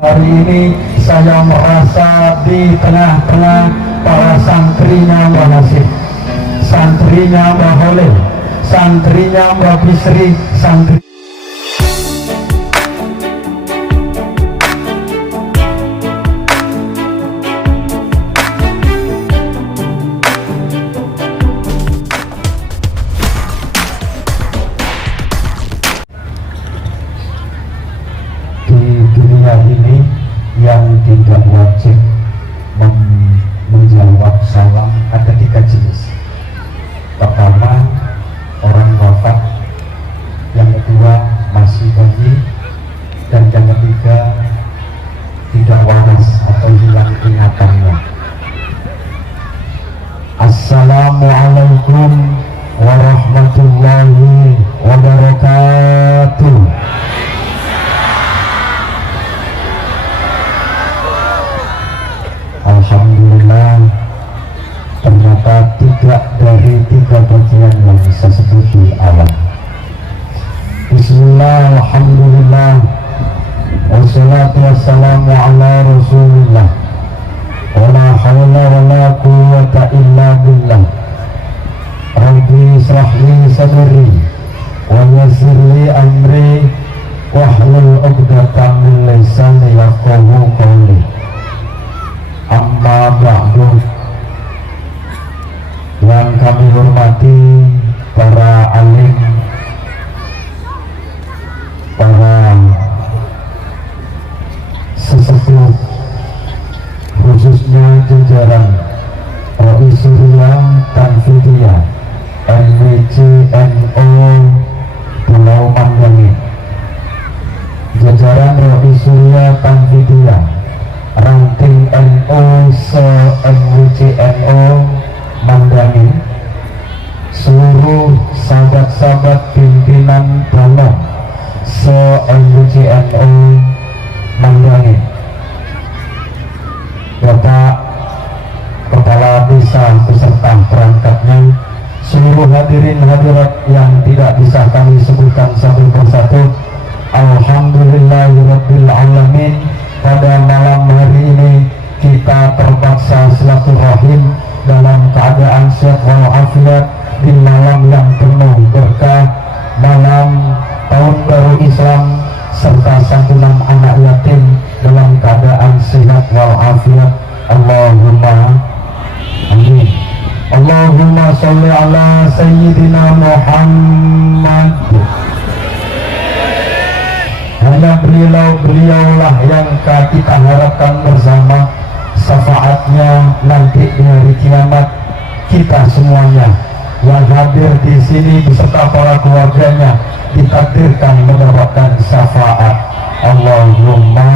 Hari ini saya merasa di tengah-tengah para santrinya Mbak Nasib, santrinya Mbak Holil, santrinya Mbak Bisri, santri ini yang tidak wajib menjawab salam ada 3 jenis. Pertama, orang wafat. Yang kedua, masih bayi. Dan yang ketiga, tidak waras atau hilang ingatannya. Assalamualaikum warahmatullahi wabarakatuh. Alhamdulillah, ternyata tidak dari 3 bagian yang bisa sebut di alam. Bismillah, alhamdulillah, wassalatu wassalamu ala rasulillah, wala hawla wala quwwata illa billah. Rabbi israh li sadri wa yassir li amri wahlul 'uqdatam min lisani yafqahu qawli. Amma ba'du, yang kami hormati para alim, para sesepuh, khususnya jajaran RI Surya Tanfidiyah NWCNO Pulau Mandangi, jajaran RI Surya Tanfidiyah ranting NO se-NWCNO Mandangi, seluruh sahabat-sahabat pimpinan Dono se-NWCNO Mandangi, Bapak Kepala Desa beserta perangkatnya, seluruh hadirin hadirat yang tidak bisa kami sebutkan satu persatu. Alhamdulillahirabbil alamin. Pada malam hari ini kita terpaksa silaturahim dalam keadaan sehat walafiat di malam yang penuh berkah, malam tahun baru Islam serta santunan anak yatim dalam keadaan sehat walafiat. Allahumma amin. Allahumma sholli ala sayyidina Muhammad. Hanya beliaulah yang kita harapkan bersama syafaatnya nanti di hari kiamat. Kita semuanya yang hadir di sini beserta para keluarganya ditakdirkan mendapatkan syafaat. Allahumma.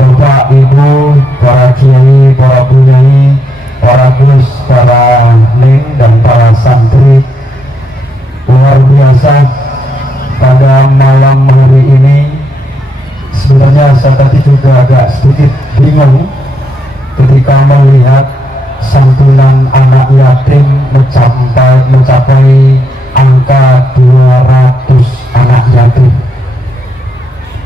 Bapak, Ibu, para kiai, para bunyai, para gus, para neng dan para santri, luar biasa. Pada malam hari ini sebenarnya saya tadi juga agak sedikit bingung ketika melihat santunan anak yatim mencapai angka 200 anak yatim.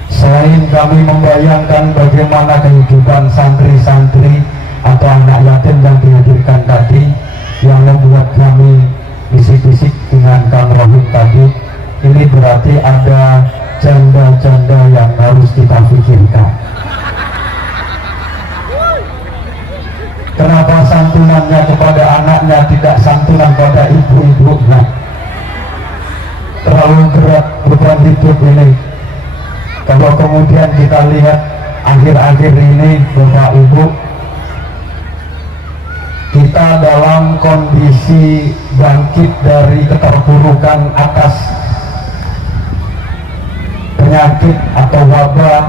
Selain kami membayangkan bagaimana kehidupan santri-santri atau anak yatim yang dihadirkan tadi, yang membuat kami bisik-bisik dengan Kang Rohim tadi, ini berarti ada janda-janda yang harus kita pikirkan. Kenapa santunannya kepada anaknya tidak santunan pada ibu-ibunya? Terlalu berat beban hidup ini. Kalau kemudian kita lihat akhir-akhir ini, Bapak Ibu, kita dalam kondisi bangkit dari keterpurukan atas penyakit atau wabah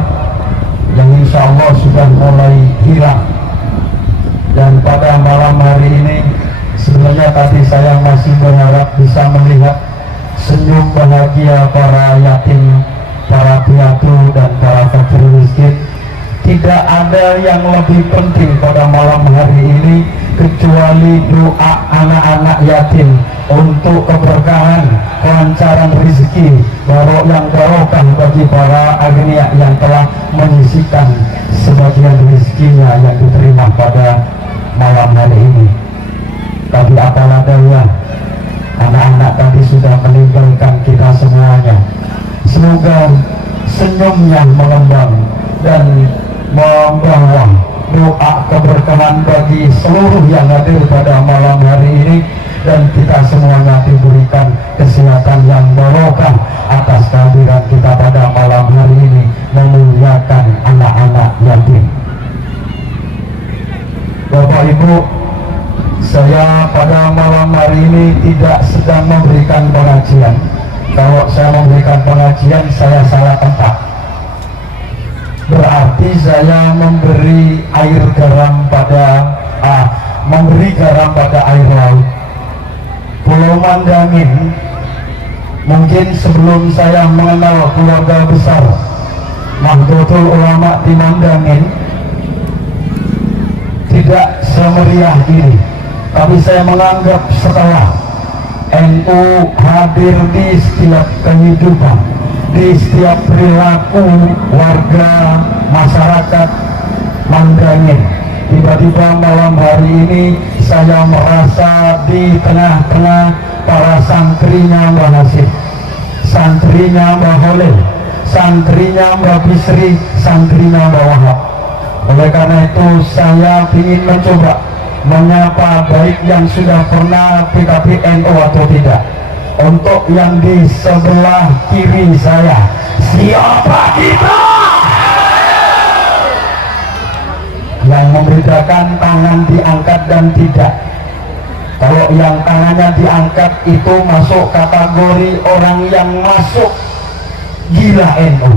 yang insya Allah sudah mulai hilang. Dan pada malam hari ini sebenarnya tadi saya masih berharap bisa melihat senyum bahagia para yatim, para piatu dan para fakir miskin. Tidak ada yang lebih penting pada malam hari ini kecuali doa anak-anak yatim untuk keberkahan, kelancaran rezeki, yang barokah bagi para agniya yang telah menyisihkan sebagian rezekinya yang diterima pada malam hari ini. Tapi apalah daya, anak-anak tadi sudah meninggalkan kita semuanya. Semoga senyumnya mengembang dan membawa doa keberkahan bagi seluruh yang hadir pada malam hari ini, dan kita semuanya diberikan kesehatan yang barokah atas kehadiran kita pada malam hari ini memuliakan anak-anak yatim. Bapak Ibu, saya pada malam hari ini tidak sedang memberikan pengajian. Kalau saya memberikan pengajian, saya salah tempat. Berarti saya memberi garam pada air laut. Pulau Mandangin, mungkin sebelum saya mengenal keluarga besar Nahdlatul Ulama di Mandangin, tidak semeriah ini. Tapi saya menganggap setelah NU hadir di setiap kehidupan, di setiap perilaku warga masyarakat Mandangin, tiba-tiba malam hari ini saya merasa di tengah-tengah para santrinya Mbah Nasib, santrinya Mbah Holil, santrinya Mbah Bisri, santrinya Mbah Wahab. Oleh karena itu saya ingin mencoba menyapa baik yang sudah pernah PKP NU atau tidak. Untuk yang di sebelah kiri saya, siapa kita? Yang membedakan tangan diangkat dan tidak. Kalau yang tangannya diangkat itu masuk kategori orang yang masuk gila NU.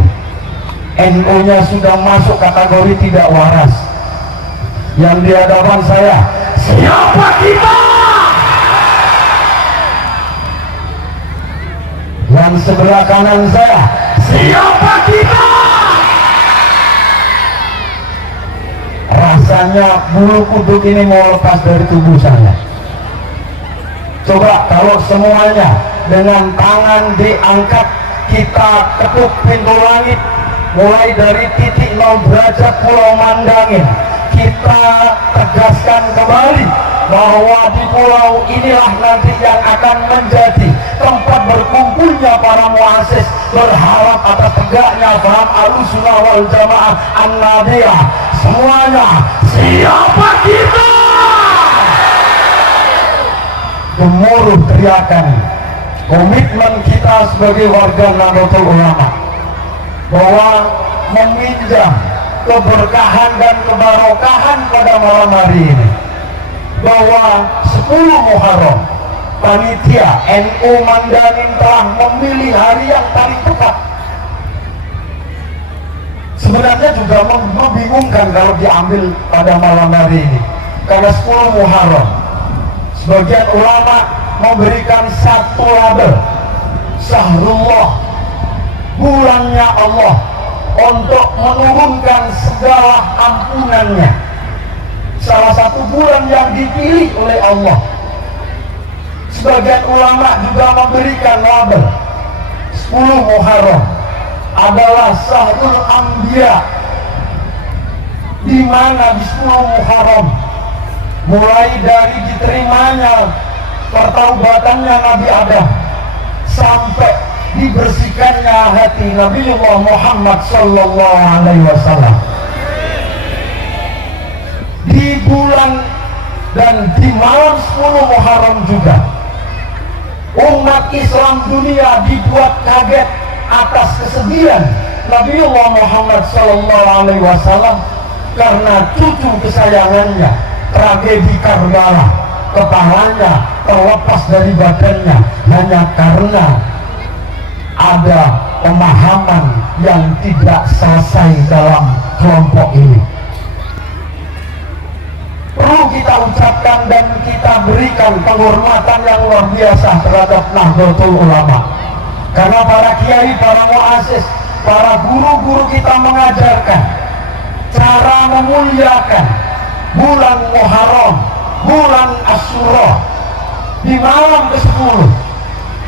NU-nya sudah masuk kategori tidak waras. Yang di hadapan saya, siapa kita? Yang sebelah kanan saya, siapa kita? Rasanya bulu kuduk ini mau lepas dari tubuh saya. Coba kalau semuanya dengan tangan diangkat, kita ketuk pintu langit mulai dari titik 0 derajat Pulau Mandangin. Kita tegaskan kembali bahwa di pulau inilah nanti yang akan menjadi tempat berkumpulnya para muassis, berharap atas tegaknya paham Ahlussunnah wal Jamaah An-Nadiyah. Semuanya, siapa kita? Gemuruh teriakan komitmen kita sebagai warga Nahdlatul Ulama bahwa meminjam keberkahan dan kebarokahan pada malam hari ini, bahwa 10 Muharram panitia NU Mandangin telah memilih hari yang paling tepat. Sebenarnya juga membingungkan kalau diambil pada malam hari ini, karena 10 Muharram sebagian ulama memberikan satu label, Syahrullah, bulannya Allah, untuk menurunkan segala ampunannya. Salah satu bulan yang dipilih oleh Allah. Sebagian ulama juga memberikan label 10 Muharram adalah Syahrul Anbiya, di mana di 10 Muharram mulai dari diterimanya pertaubatannya Nabi Adam sampai dibersihkannya hati Nabiullah Muhammad sallallahu alaihi wasallam. Di bulan dan di malam 10 Muharram juga umat Islam dunia dibuat kaget atas kesedihan Nabiullah Muhammad sallallahu alaihi wasallam karena cucu kesayangannya tragedi Karbala, kepalanya terlepas dari badannya hanya karena ada pemahaman yang tidak selesai dalam kelompok ini. Perlu kita ucapkan dan kita berikan penghormatan yang luar biasa terhadap Nahdlatul Ulama, karena para kiai, para muassis, para guru-guru kita mengajarkan cara memuliakan bulan Muharram, bulan Asyura, di malam ke-10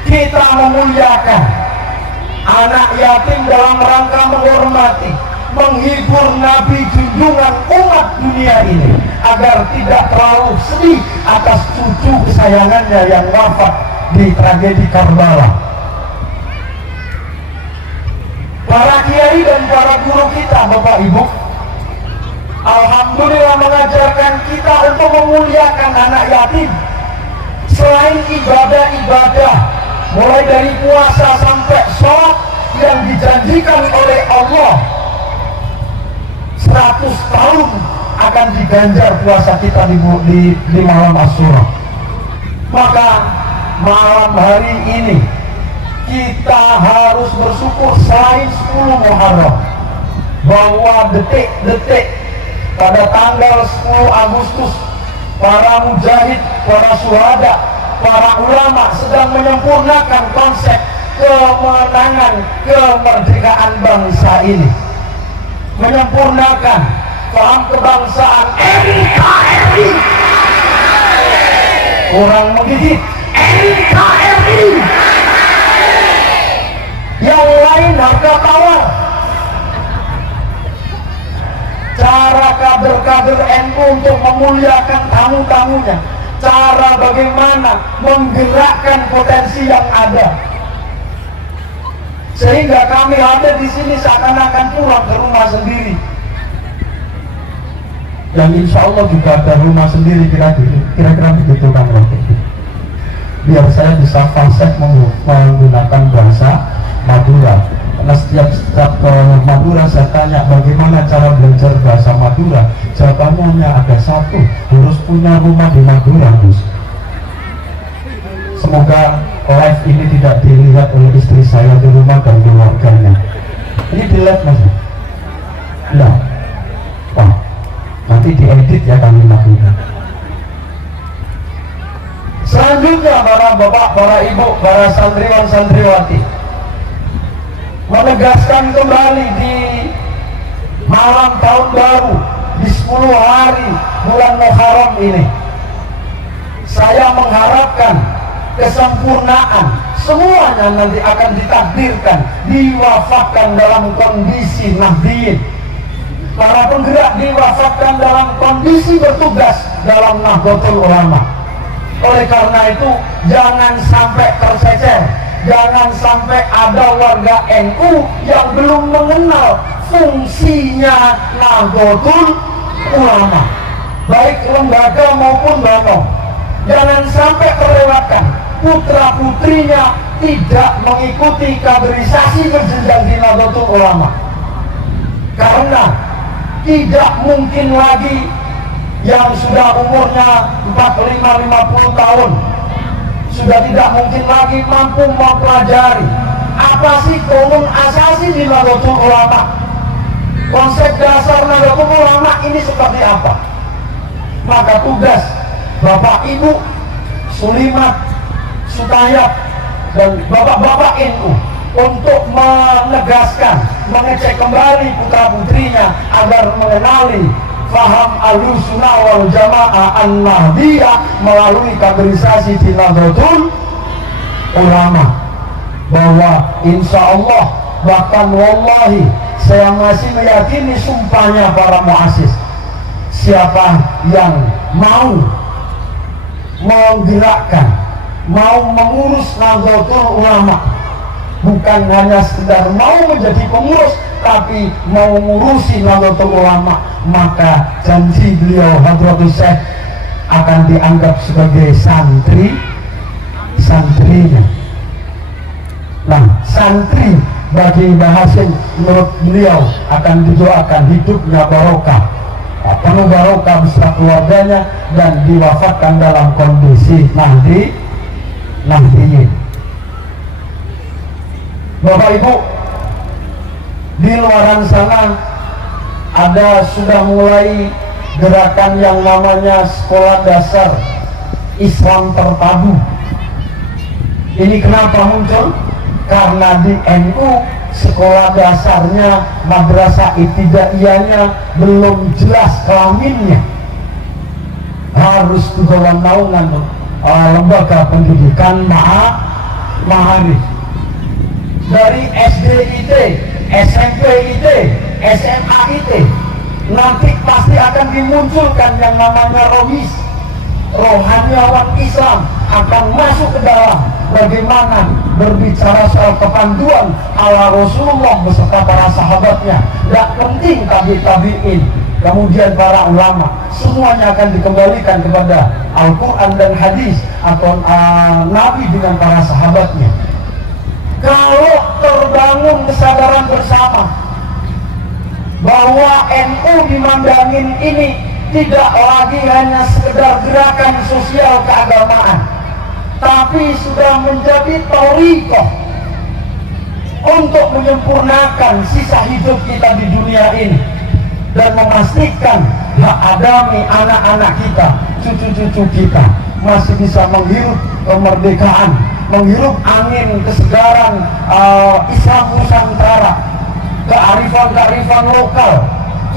kita memuliakan anak yatim dalam rangka menghormati, menghibur Nabi junjungan umat dunia ini agar tidak terlalu sedih atas cucu kesayangannya yang wafat di tragedi Karbala. Para kiai dan para guru kita, Bapak Ibu, alhamdulillah mengajarkan kita untuk memuliakan anak yatim. Selain ibadah-ibadah, mulai dari puasa sampai sholat yang dijanjikan oleh Allah 100 tahun akan diganjar puasa kita di malam Asyura. Maka malam hari ini kita harus bersyukur selain 10 Muharram bahwa detik-detik pada tanggal 10 Agustus para mujahid, para syuhada, para ulama sedang menyempurnakan konsep kemenangan kemerdekaan bangsa ini, menyempurnakan paham kebangsaan NKRI. Orang menggigit NKRI, yang lain harga tawar. Cara kader-kader NU untuk memuliakan tamu-tamunya, cara bagaimana menggerakkan potensi yang ada, sehingga kami ada di sini seakan-akan pulang ke rumah sendiri. Yang insya Allah juga ada rumah sendiri, kira-kira begitu kan waktu itu. Biar saya bisa fasih menggunakan bahasa Madura. Karena setiap ke Madura saya tanya bagaimana cara belajar bahasa Madura, jawabannya ada satu, harus punya rumah di Madura, Gus. Semoga live ini tidak dilihat oleh istri saya di rumah dan keluarganya. Ini dilihat Mas? Tidak. Wah, nanti diedit ya kami lakukan. Selanjutnya para bapak, para ibu, para santriwan santriwati, menegaskan kembali di malam tahun baru, di 10 hari bulan Muharram ini, saya mengharapkan kesempurnaan semuanya nanti akan ditakdirkan, diwafatkan dalam kondisi nahdiyin. Para penggerak diwafatkan dalam kondisi bertugas dalam Nahdlatul Ulama. Oleh karena itu jangan sampai tercecer, jangan sampai ada warga NU yang belum mengenal fungsinya Nahdlatul Ulama, baik lembaga maupun bank. Jangan sampai terlewatkan, putra putrinya tidak mengikuti kaderisasi berjenjang di Nahdlatul Ulama, karena tidak mungkin lagi yang sudah umurnya 45-50 tahun sudah tidak mungkin lagi mampu mempelajari apa sih komun asasi di Nahdlatul Ulama, konsep dasar Nahdlatul Ulama ini seperti apa. Maka tugas Bapak Ibu Sulimat, Sutayab, dan Bapak-Bapak NU untuk menegaskan, mengecek kembali putra putrinya agar mengenali faham Ahlussunnah wal Jamaah An-Nahdiyah melalui kaderisasi di Nahdlatul Ulama, bahwa insya Allah, bahkan wallahi saya masih meyakini sumpahnya para muassis, siapa yang mau menggerakkan, mau mengurus Nahdlatul Ulama, bukan hanya sekedar mau menjadi pengurus, tapi mau mengurusi Nahdlatul Ulama, maka janji beliau Hadratus Syekh akan dianggap sebagai santrinya. Nah, santri bagi Mbah Hasim menurut beliau akan didoakan hidupnya barokah, penuh barokah beserta keluarganya, dan diwafatkan dalam kondisi nahdiyin. Bapak Ibu, di luaran sana ada sudah mulai gerakan yang namanya sekolah dasar Islam terpadu. Ini kenapa muncul? Karena di NU sekolah dasarnya, madrasah ibtidaiyahnya belum jelas kelaminnya, harus di bawah naungan lembaga pendidikan Maharif. Dari SD IT, SMP IT, SMA IT, nanti pasti akan dimunculkan yang namanya rohis, rohaniawan Islam akan masuk ke dalam. Bagaimana berbicara soal kepanduan ala Rasulullah beserta para sahabatnya, tidak penting tabi'in, kemudian para ulama, semuanya akan dikembalikan kepada Al-Quran dan hadis atau Nabi dengan para sahabatnya. Kalau terbangun kesadaran bersama bahwa NU dimandangin ini tidak lagi hanya sekedar gerakan sosial keagamaan, tapi sudah menjadi thariqah untuk menyempurnakan sisa hidup kita di dunia ini dan memastikan hak adami anak-anak kita, cucu-cucu kita masih bisa menghirup kemerdekaan, menghirup angin kesegaran Islam Nusantara, kearifan-kearifan lokal,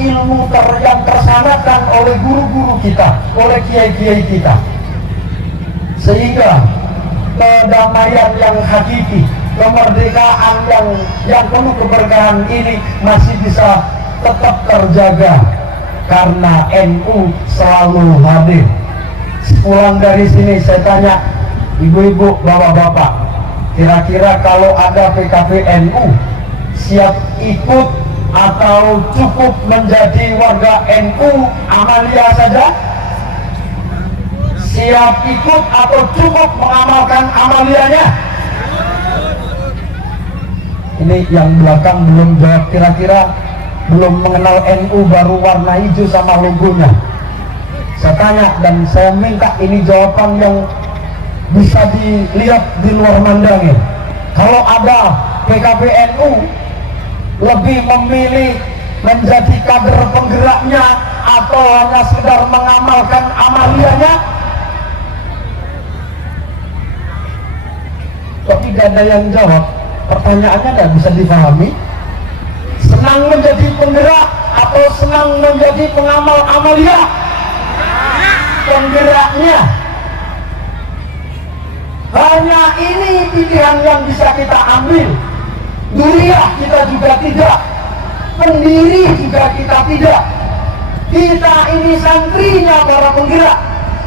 ilmu yang tersanakan oleh guru-guru kita, oleh kiai-kiai kita, sehingga kedamaian yang hakiki, kemerdekaan yang penuh keberkahan ini masih bisa tetap terjaga karena NU selalu hadir. Pulang dari sini saya tanya ibu-ibu, bapak-bapak, kira-kira kalau ada PKB NU siap ikut atau cukup menjadi warga NU amalia saja? Siap ikut atau cukup mengamalkan amalianya? Ini yang belakang belum jawab, kira-kira belum mengenal NU, baru warna hijau sama logonya. Saya tanya dan saya minta ini jawaban yang bisa dilihat di luar mandangin. Kalau ada PKB NU lebih memilih menjadi kader penggeraknya atau hanya sekedar mengamalkan amalianya? Kok tidak ada yang jawab? Pertanyaannya tidak bisa dipahami. Senang menjadi penggerak atau senang menjadi pengamal amalia? Penggeraknya. Hanya ini pilihan yang bisa kita ambil. Duriah kita juga tidak, pendiri juga kita tidak. Kita ini santrinya para penggerak,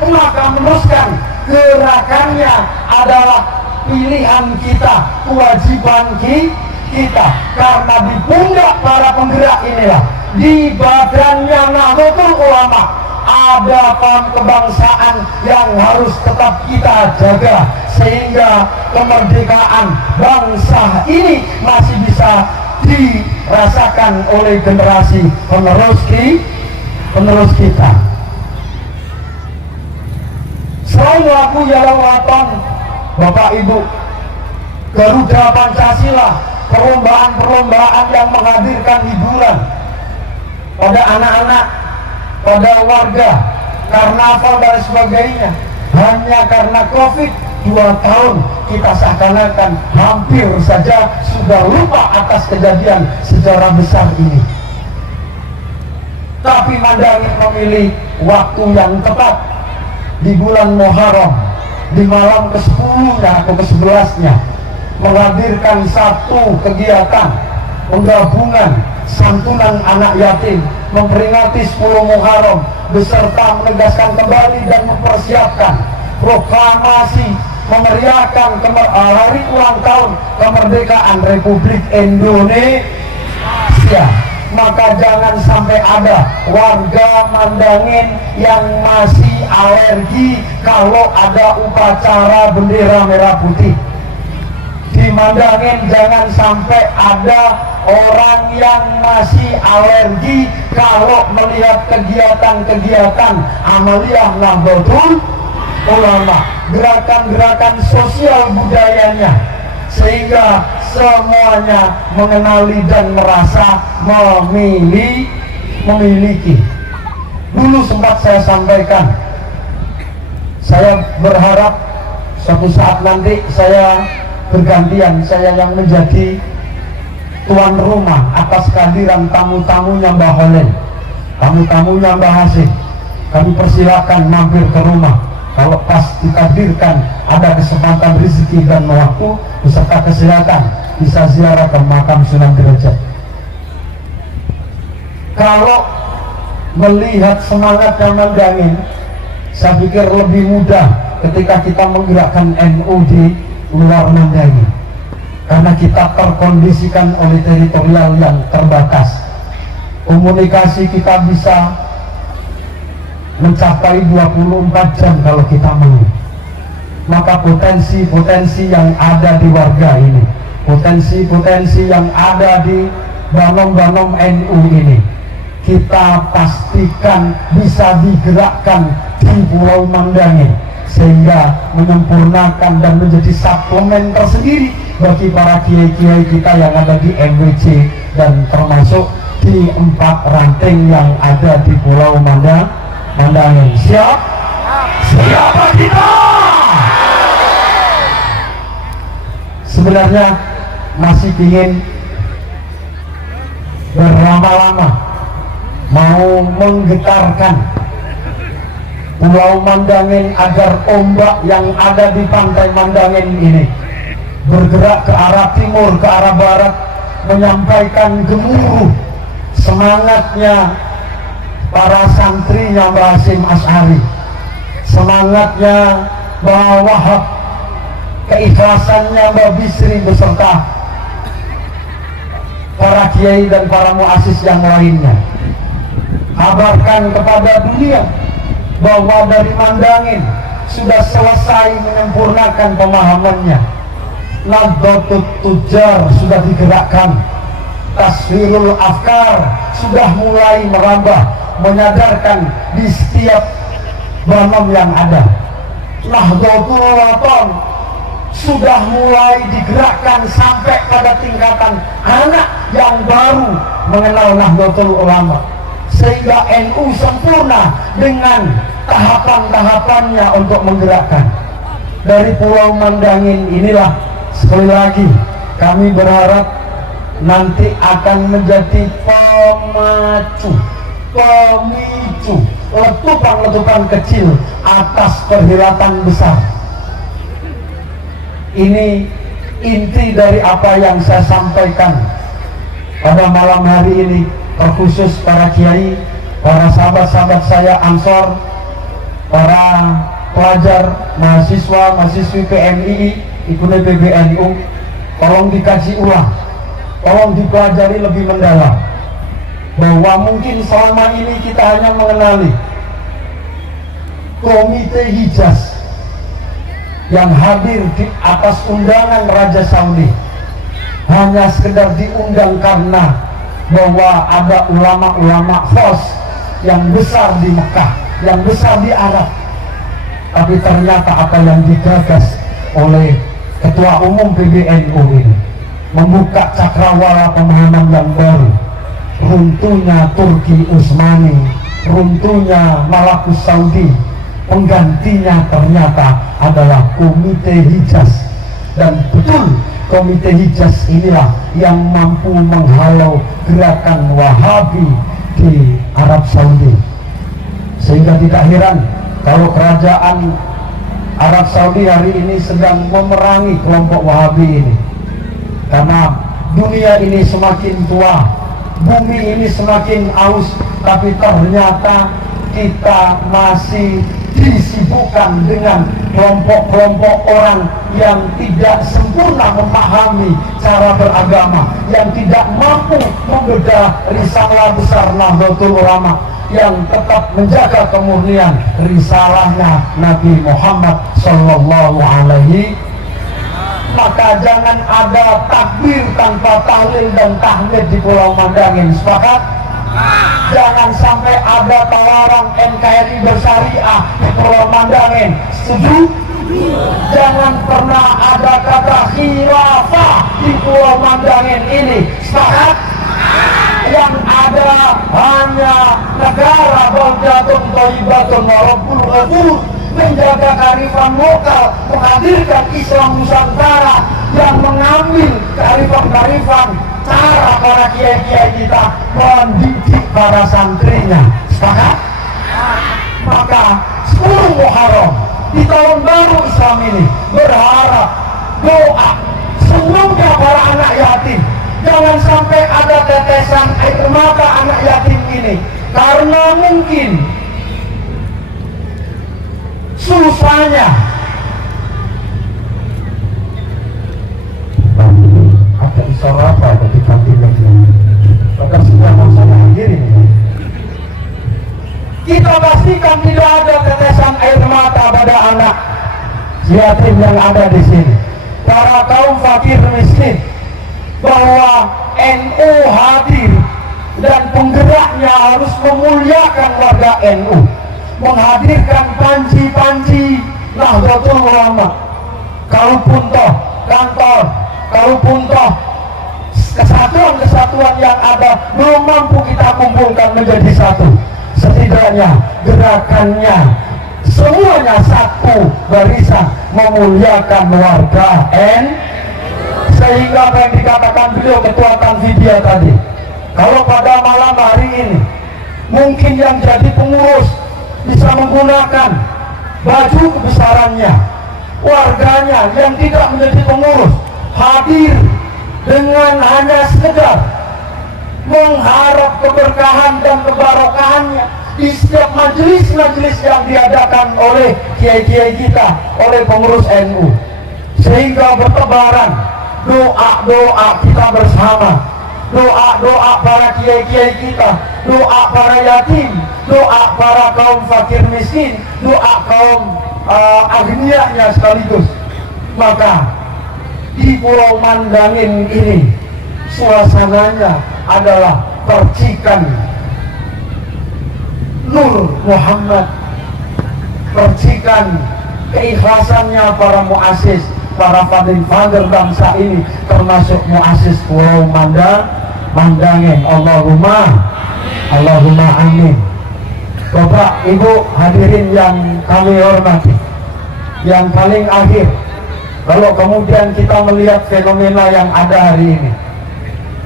maka meneruskan gerakannya adalah pilihan kita, kewajiban kita. Karena di pundak para penggerak inilah, di badannya Nahdlatul Ulama, ada paham kebangsaan yang harus tetap kita jaga, sehingga kemerdekaan bangsa ini masih bisa dirasakan oleh generasi penerus kita. Selain lagu Yalah Waton, Bapak Ibu, Garuda Pancasila, perlombaan-perlombaan yang menghadirkan hiburan pada anak-anak, pada warga, karnaval dan sebagainya, hanya karena COVID 2 tahun kita seakan-akan hampir saja sudah lupa atas kejadian sejarah besar ini. Tapi Mandangin memilih waktu yang tepat di bulan Muharram, di malam ke-10-nya atau ke-11-nya, menghadirkan satu kegiatan penggabungan santunan anak yatim, memperingati 10 Muharram, beserta menegaskan kembali dan mempersiapkan proklamasi memeriahkan hari ulang tahun kemerdekaan Republik Indonesia. Maka jangan sampai ada warga Mandangin yang masih alergi kalau ada upacara bendera merah putih. Di Mandangin jangan sampai ada orang yang masih alergi kalau melihat kegiatan-kegiatan amaliyah Nahdlatul Ulama, gerakan-gerakan sosial budayanya, sehingga semuanya mengenali dan merasa memiliki. Dulu sempat saya sampaikan, saya berharap suatu saat nanti saya bergantian, saya yang menjadi tuan rumah atas kehadiran tamu-tamunya Mbah Holil, tamu-tamunya Mbah Hasyim. Kami persilakan mampir ke rumah. Kalau pas ditakdirkan ada kesempatan rezeki dan waktu beserta kesehatan, bisa ziarah ke makam Sunan Derajat. Kalau melihat semangat yang mandangin, saya pikir lebih mudah ketika kita menggerakkan NU di luar Mandangin, karena kita terkondisikan oleh teritorial yang terbatas. Komunikasi kita bisa mencapai 24 jam kalau kita mau. Maka potensi-potensi yang ada di warga ini, potensi-potensi yang ada di banom-banom NU ini, kita pastikan bisa digerakkan di Pulau Mandangin, sehingga menyempurnakan dan menjadi suplemen tersendiri bagi para kiai-kiai kita yang ada di MWC dan termasuk di 4 ranting yang ada di Pulau Mandangin. Siap? Siapa kita? Sebenarnya masih ingin berlama-lama mau menggetarkan Pulau Mandangin agar ombak yang ada di pantai Mandangin ini bergerak ke arah timur, ke arah barat, menyampaikan gemuruh semangatnya para santrinya Mbah Hasyim Asy'ari, semangatnya Mbah Wahab, keikhlasannya Mbah Bisri beserta para kiai dan para muassis yang lainnya. Kabarkan kepada dunia bahwa dari Mandangin sudah selesai menyempurnakan pemahamannya. Nahdlatul Tujar sudah digerakkan, Taswirul Afkar sudah mulai merambah, menyadarkan di setiap banom yang ada. Nahdlatul Wathon sudah mulai digerakkan sampai pada tingkatan anak yang baru mengenal Nahdlatul Ulama, sehingga NU sempurna dengan tahapan-tahapannya untuk menggerakkan. Dari Pulau Mandangin inilah, sekali lagi kami berharap nanti akan menjadi pemacu, pemicu letupan-letupan kecil atas perhelatan besar. Ini inti dari apa yang saya sampaikan pada malam hari ini, terkhusus para kiai, para sahabat-sahabat saya Ansor, para pelajar, mahasiswa, mahasiswi PMII, ikuti PBNU, tolong dikaji ulang, tolong dipelajari lebih mendalam, bahwa mungkin selama ini kita hanya mengenali Komite Hijaz yang hadir di atas undangan Raja Saudi, hanya sekedar diundang karena bahwa ada ulama-ulama khos yang besar di Mekah, yang besar di Arab. Tapi ternyata apa yang digagas oleh Ketua Umum PBNU ini membuka cakrawala pemahaman yang baru. Runtuhnya Turki Utsmani, runtuhnya Malakus Saudi, penggantinya ternyata adalah Komite Hijaz. Dan betul, Komite Hijaz inilah yang mampu menghalau gerakan Wahabi di Arab Saudi. Sehingga tidak heran kalau kerajaan Arab Saudi hari ini sedang memerangi kelompok Wahabi ini, karena dunia ini semakin tua, bumi ini semakin aus, tapi ternyata kita masih disibukkan dengan kelompok-kelompok orang yang tidak sempurna memahami cara beragama, yang tidak mampu membedah risalah besar Nahdlatul Ulama, yang tetap menjaga kemurnian risalahnya Nabi Muhammad Sallallahu Alaihi. Maka jangan ada takbir tanpa tahlil dan tahmid di Pulau Mandangin. Sepakat? Jangan sampai ada tawaran NKRI bersyariah di Pulau Mandangin. Setuju? Jangan pernah ada kata khilafah di Pulau Mandangin ini. Sepakat? Yang ada hanya negara baldatun thayyibatun wa rabbul ghafur, menjaga kearifan lokal, menghadirkan Islam Nusantara yang mengambil kearifan-kearifan cara para kiai-kiai kita mendidik para santrinya. Sepakat? Maka 10 Muharram di tahun baru Islam ini berharap, doa semoga para anak yatim jangan sampai ada tetesan air mata anak yatim ini, karena mungkin susahnya. Ada isyarat apa di kantin lagi? Maka sudah mau saya akhiri. Kita pastikan tidak ada tetesan air mata pada anak yatim yang ada di sini, para kaum fakir miskin, bahwa NU hadir dan penggeraknya harus memuliakan warga NU, menghadirkan panci-panci Nahdlatul Ulama, kalaupun toh kantor, kalaupun toh kesatuan-kesatuan yang ada belum mampu kita kumpulkan menjadi satu, setidaknya gerakannya semuanya satu barisan memuliakan warga sehingga apa yang dikatakan beliau ketua Tanfidia tadi, kalau pada malam hari ini mungkin yang jadi pengurus bisa menggunakan baju kebesarannya, warganya yang tidak menjadi pengurus hadir dengan hanya sekedar mengharap keberkahan dan kebarokahannya di setiap majelis-majelis yang diadakan oleh kiai-kiai kita, oleh pengurus NU, sehingga bertebaran doa-doa kita bersama, doa-doa para kiai-kiai kita, doa para yatim, doa para kaum fakir miskin, doa kaum agnianya sekaligus. Maka di Pulau Mandangin ini suasananya adalah percikan Nur Muhammad, percikan keikhlasannya para muassis, para father bangsa ini, termasuk muassis Pulau Mandangin. Allahumma amin. Bapak Ibu hadirin yang kami hormati, yang paling akhir, kalau kemudian kita melihat fenomena yang ada hari ini,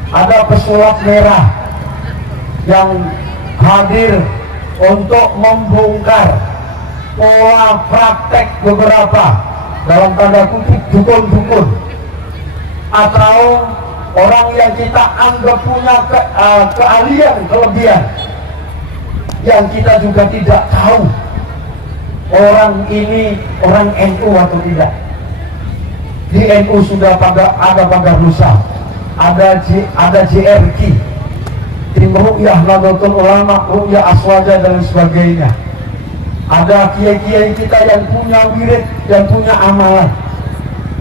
ada pesulap merah yang hadir untuk membongkar pola praktek beberapa, dalam tanda kutip, dukun-dukun atau orang yang kita anggap punya keahlian, kelebihan, yang kita juga tidak tahu orang ini orang NU atau tidak. Di NU sudah ada pagar nusa, ada JRQ, tim Ru'yah Nahdlatul Ulama, Ru'yah Aswaja dan sebagainya. Ada kiai-kiai kita yang punya wirid, yang punya amalan.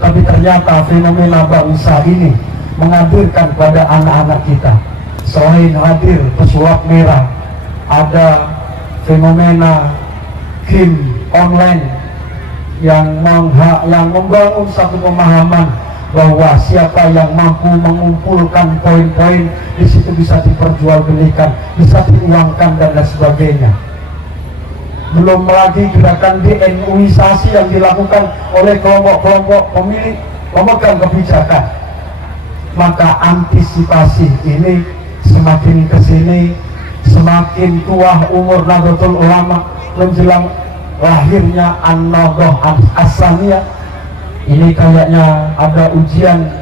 Tapi ternyata fenomena bangsa ini menghadirkan pada anak-anak kita, selain hadir pesulap merah, ada fenomena game online yang membangun satu pemahaman bahwa siapa yang mampu mengumpulkan poin-poin di situ bisa diperjualbelikan, bisa diuangkan dan lain sebagainya. Belum lagi gerakan DNUisasi yang dilakukan oleh kelompok-kelompok pemilik pemegang kebijakan. Maka antisipasi ini semakin kesini, semakin tua umur Nahdlatul Ulama menjelang lahirnya An-Nahdlah As-Saniyah. Ini kayaknya ada ujian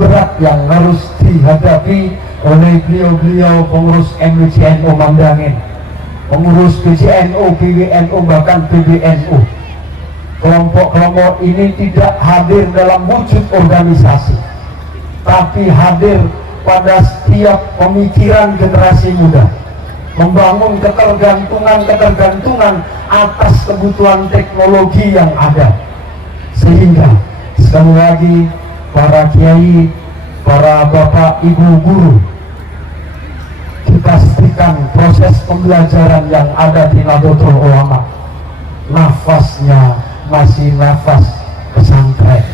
berat yang harus dihadapi oleh beliau-beliau pengurus MWCNU Mandangin, pengurus PJNU, PWNU, bahkan PBNU. Kelompok-kelompok ini tidak hadir dalam wujud organisasi, tapi hadir pada setiap pemikiran generasi muda, membangun ketergantungan atas kebutuhan teknologi yang ada. Sehingga sekali lagi para kiai, para bapak ibu guru, dipastikan proses pembelajaran yang ada di Nahdlatul Ulama nafasnya masih nafas pesantren,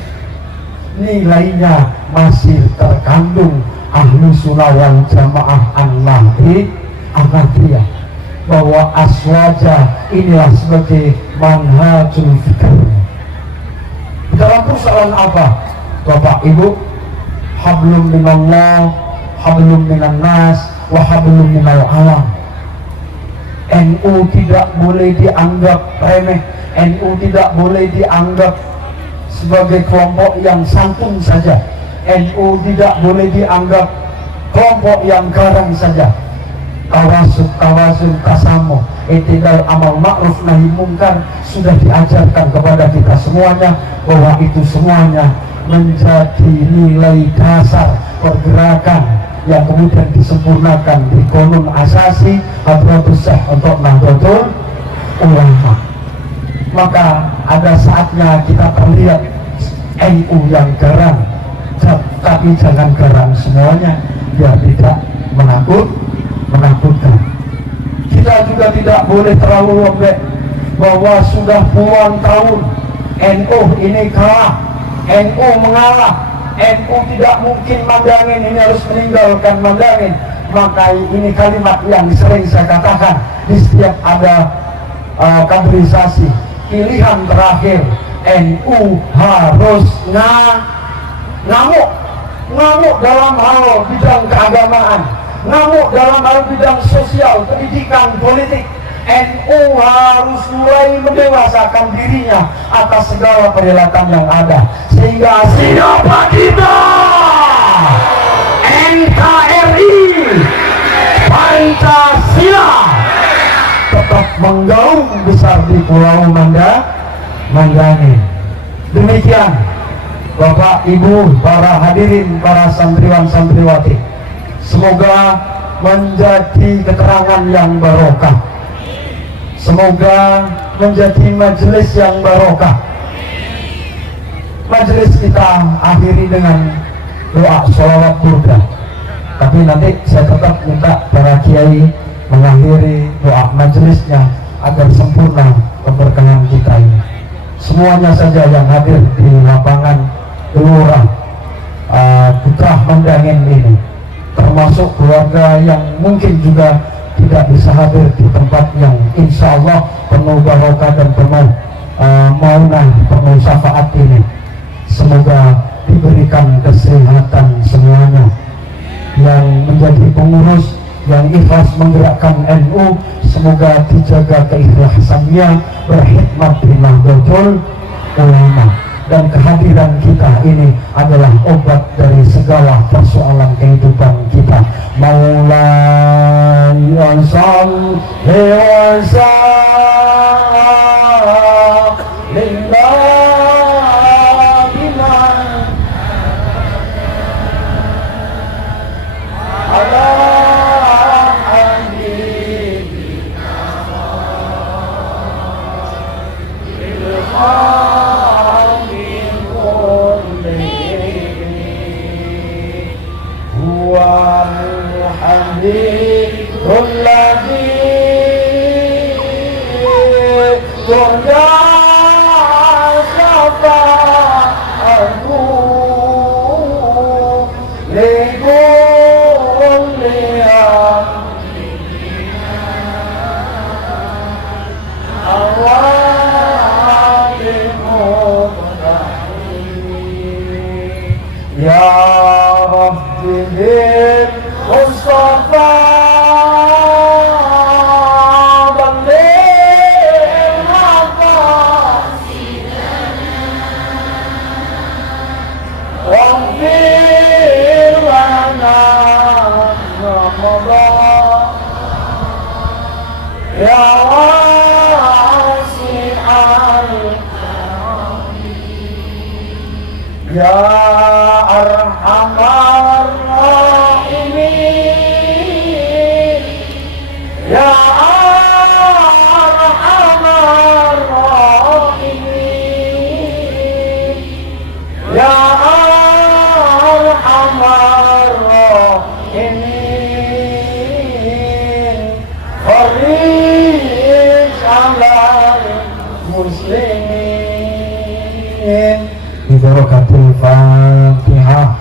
nilainya masih terkandung ahlu sunnah wal jamaah an-nahdliyah, bahwa aswaja inilah sebagai manhajul fikr. Dalam persoalan apa Bapak Ibu? Hablum minallah, hablum minan nas, wa hablum minal alam. NU tidak boleh dianggap remeh, NU tidak boleh dianggap sebagai kelompok yang santun saja, NU tidak boleh dianggap kelompok yang garang saja. Tawasul tasamuh, i'tidal, amal ma'ruf nahi mungkar sudah diajarkan kepada kita semuanya, bahwa itu semuanya menjadi nilai dasar pergerakan yang kemudian disempurnakan di Qonun Asasi Hadratus Syekh untuk Nahdlatul Ulama. Maka ada saatnya kita terlihat NU yang garang, tapi jangan garang semuanya biar tidak menakutkan. Kita juga tidak boleh terlalu lembek bahwa sudah puluhan tahun NU ini kalah, NU mengalah, NU tidak mungkin mandangin, ini harus meninggalkan mandangin. Maka ini kalimat yang sering saya katakan di setiap ada kaderisasi. Pilihan terakhir, NU harus ngamuk dalam hal bidang keagamaan, ngamuk dalam hal bidang sosial, pendidikan, politik. NU harus mulai mendewasakan dirinya atas segala perhelatan yang ada, sehingga siapa kita, NKRI, Pancasila tetap menggaung besar di Pulau Mandangin. Demikian Bapak, Ibu, para hadirin, para santriwan santriwati, semoga menjadi keterangan yang barokah, semoga menjadi majelis yang barokah. Majelis kita akhiri dengan doa sholawat burda, tapi nanti saya tetap minta para kiai mengakhiri doa majelisnya agar sempurna keberkahan kita ini. Semuanya saja yang hadir di lapangan Gelora Putrah Mandangin ini, termasuk keluarga yang mungkin juga tidak bisa hadir di tempat yang insya Allah penuh barokah dan penuh maunah, penuh syafaat ini. Semoga diberikan kesehatan semuanya, yang menjadi pengurus yang ikhlas menggerakkan NU, semoga dijaga keikhlasannya berkhidmat di Nahdlatul Ulama. Dan kehadiran kita ini adalah obat dari segala persoalan kehidupan kita. Maulana shalli wa sallim ala Ya Arhamar Rahimin, Ya Arhamar Rahimin, Ya Arhamar Rahimin, Farij alal muslimin. Barakatul Fatihah.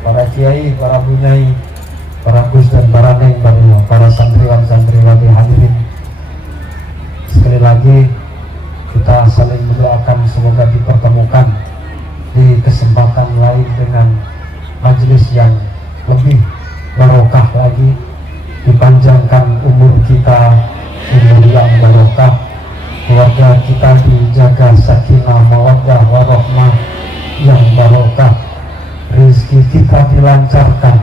Para kiai, para bunyai, para gus dan para neng, para santriwan santriwati hadirin sekali lagi kita dijaga sakinah mawaddah warahmah yang barokah, rezeki kita dilancarkan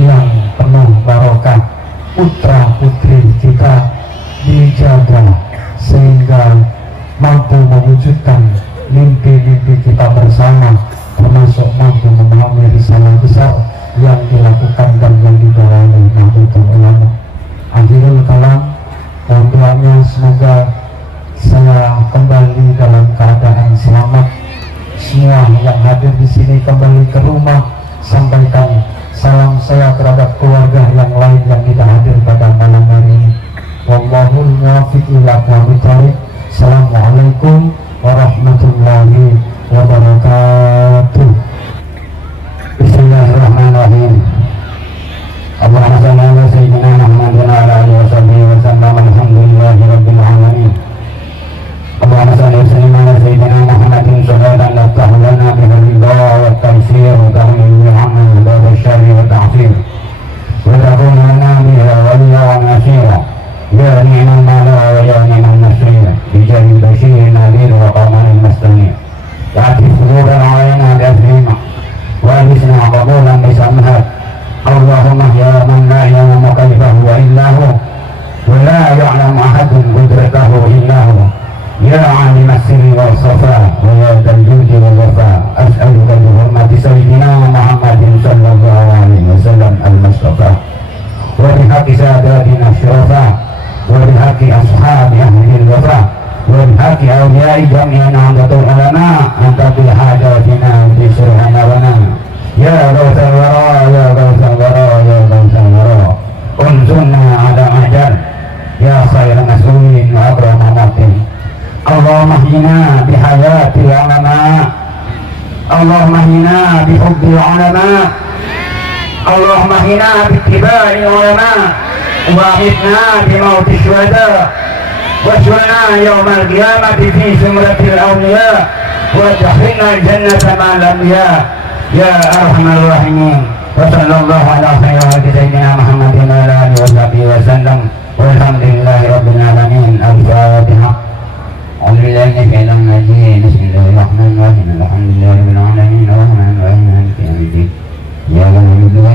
yang penuh barokah, putra putri kita dijaga sehingga mampu mewujudkan mimpi-mimpi kita bersama, termasuk mampu memahami risalah besar yang dilakukan dan yang dibawa oleh Nahdlatul Ulama. Akhirul kalam, mohon doanya semoga saya kembali dalam keadaan selamat. Semua yang hadir di sini kembali ke rumah, sampaikan salam saya terhadap keluarga yang lain yang tidak hadir pada malam hari ini. Wallahul muwaffiq ila aqwamit thoriq. Assalamualaikum warahmatullahi wabarakatuh. Bismillahirrahmanirrahim. Allahumma shalli ala sayyidina Muhammadin wa ala alihi wa sahbihi wa sallam. Alhamdulillahi rabbil alamin. Allahumma shalli wa sallim ala sayyidina Muhammadin sallallahu alaihi wa sallam bi ridha wa taysir wa tahmil hamd wa syarri wa ta'fir wa takun lana biha waliya wa nasira ya ni'mal mala wa ya ni'mal nasir bi jahil bashir nadir wa qamanil mustaqim ta'ti quluban alayna bi aslima wa hisna qabulan bi samhat. Allahumma ya man la ya'lamu kayfahu wa illahu wa la ya'lamu ahadun qudratahu illahu ya alim as-sirri wal khafa wa ya dal judi wal wafa as'aluka bi hurmati sayyidina Muhammadin sallallahu alaihi wasallam al-mustafa wa bi haqqi sadatina syurafa wa bi haqqi ashabi ahli al-wafa wa bi haqqi awliya'i jami'an Nahdlatul Ulama anta bi hajatina bi surhana wa ya gawsal wara ya gawsal wara ya gawsal wara unzurna ala mahjar ya khairan mas'ulin wa akrama matin. Allahumma hina bihayatil ulama, Allahumma hina bihubbil ulama, Allahumma hina bittiba'i ulama, wa ahidna bimauti syuhada wa syuhana yawmal qiyamati fi zumratil awliya wa adkhilna jannata ma'al anbiya ya arhamar rahimin. Wa sallallahu ala khairi sayyidina Muhammadin wa ala alihi wa sahbihi wa sallam walhamdulillahi rabbil alamin. Al-Fatihah. Alhamdulillah fi'lan majid. Bismillahirrahmanirrahim. Alhamdulillahirabbil alamin. Arrahmanirrahim. Maliki yaumiddin. Ya na'budu wa